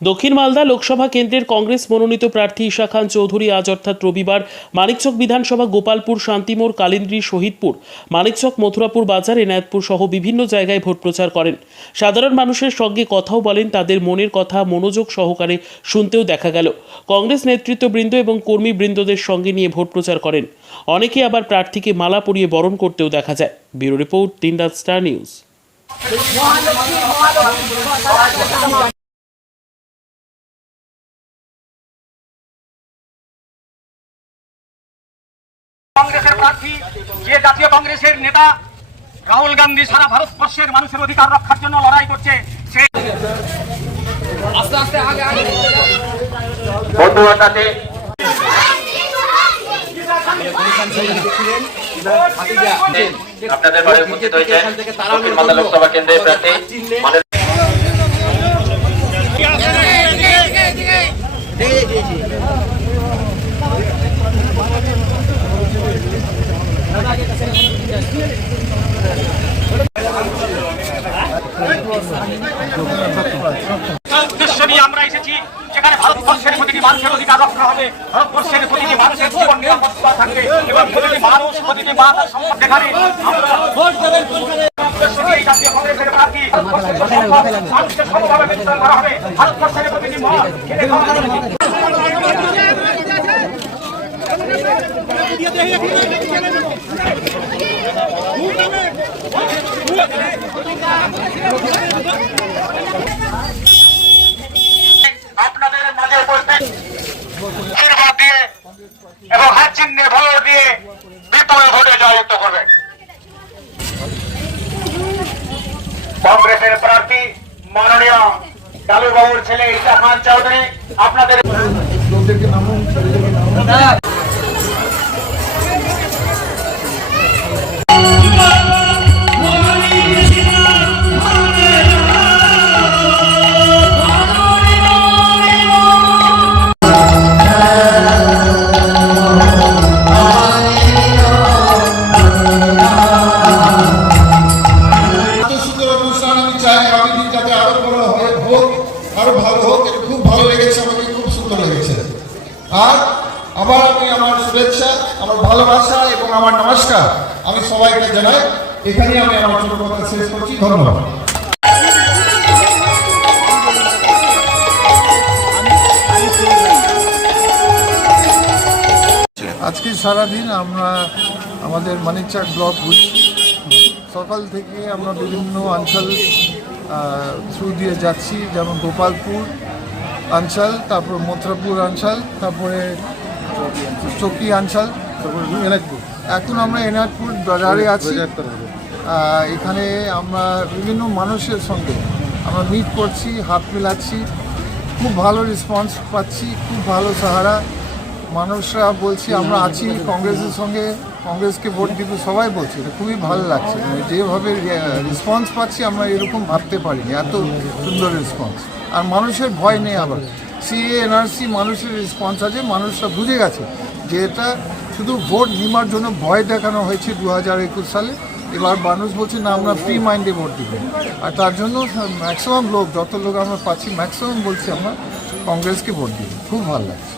দক্ষিণ মালদা লোকসভা কেন্দ্রের কংগ্রেস মনোনীত প্রার্থী ঈশা খান চৌধুরী আজ অর্থাৎ রবিবার মানিকচক বিধানসভা গোপালপুর, শান্তিমোড়, কালিন্দ্রী, শহীদপুর, মানিকচক, মথুরাপুর বাজার, এনায়তপুর সহ বিভিন্ন জায়গায় ভোট প্রচার করেন। সাধারণ মানুষের সঙ্গে কথাও বলেন, তাদের মনের কথা, মনোযোগ সহকারে শুনতেও দেখা গেল। কংগ্রেস নেতৃত্ববৃন্দ এবং কর্মীবৃন্দদের সঙ্গে নিয়ে ভোট প্রচার করেন। অনেকে আবার প্রার্থীকে মালা পরিয়ে বরণ করতেও দেখা যায়। ব্যুরো রিপোর্ট তিন স্টার নিউজ। কংগ্রেসের প্রার্থী, যে জাতীয় কংগ্রেসের নেতা রাহুল গান্ধী সারা ভারতবর্ষের মানুষের অধিকার রক্ষার জন্য লড়াই করছে, সে আপনাদের বাড়ি উপস্থিত হয়েছে দক্ষিণ মালদা লোকসভা কেন্দ্রের প্রার্থী মাননীয় উদ্দেশ্য নিয়ে আমরা এসেছি যেখানে ভারতবর্ষের প্রতিটি মানুষের অধিকার খাওয়া মানুষ আপনাদের মাঝে এবং হাত চিহ্নে ভোট দিয়ে বিপুল ভোটে জয়যুক্ত করবেন কংগ্রেসের প্রার্থী মাননীয় কালুবাবুর ছেলে ইসা খান চৌধুরী, আপনাদের খুব ভালো লেগেছে, আমাকে খুব সুন্দর লেগেছে। আর আবার আমি আমার শুভেচ্ছা, আমার ভালোবাসা এবং আমার আমি সবাইকে জানাই। এখানে আমি আমার ছোট কথা শেষ করছি, ধন্যবাদ। আজকে সারাদিন আমরা আমাদের মানিকচাক ব্লক ঘুরছি। সকাল থেকে আমরা বিভিন্ন অঞ্চল থ্রু দিয়ে যাচ্ছি যেমন গোপালপুর অঞ্চল তারপর মথুরাপুর অঞ্চল তারপরে চকি তারপরে এনায়তপুর। এখন আমরা এনায়তপুর বাজারে আছি। এখানে আমরা বিভিন্ন মানুষের সঙ্গে আমরা মিট করছি হাত মিলাচ্ছি। খুব ভালো রেসপন্স পাচ্ছি খুব ভালো সাহারা। মানুষরা বলছি আমরা আছি কংগ্রেসের সঙ্গে। কংগ্রেসকে ভোট দিব, সবাই বলছে। এটা খুবই ভালো লাগছে। মানে যেভাবে রেসপন্স পাচ্ছি আমরা এরকম ভাবতে পারিনি। এত সুন্দর রেসপন্স আর মানুষের ভয় নেই আবার। সিএ এনআরসি মানুষের রেসপন্স আছে, মানুষরা বুঝে গেছে যে এটা শুধু ভোট নেওয়ার জন্য ভয় দেখানো হয়েছে দু হাজার একুশ সালে। এবার মানুষ বলছে, না, আমরা ফ্রি মাইন্ডে ভোট দিব। আর তার জন্য ম্যাক্সিমাম লোক, যত লোক আমরা পাচ্ছি ম্যাক্সিমাম বলছি আমরা কংগ্রেসকে ভোট দিব। খুব ভালো লাগছে।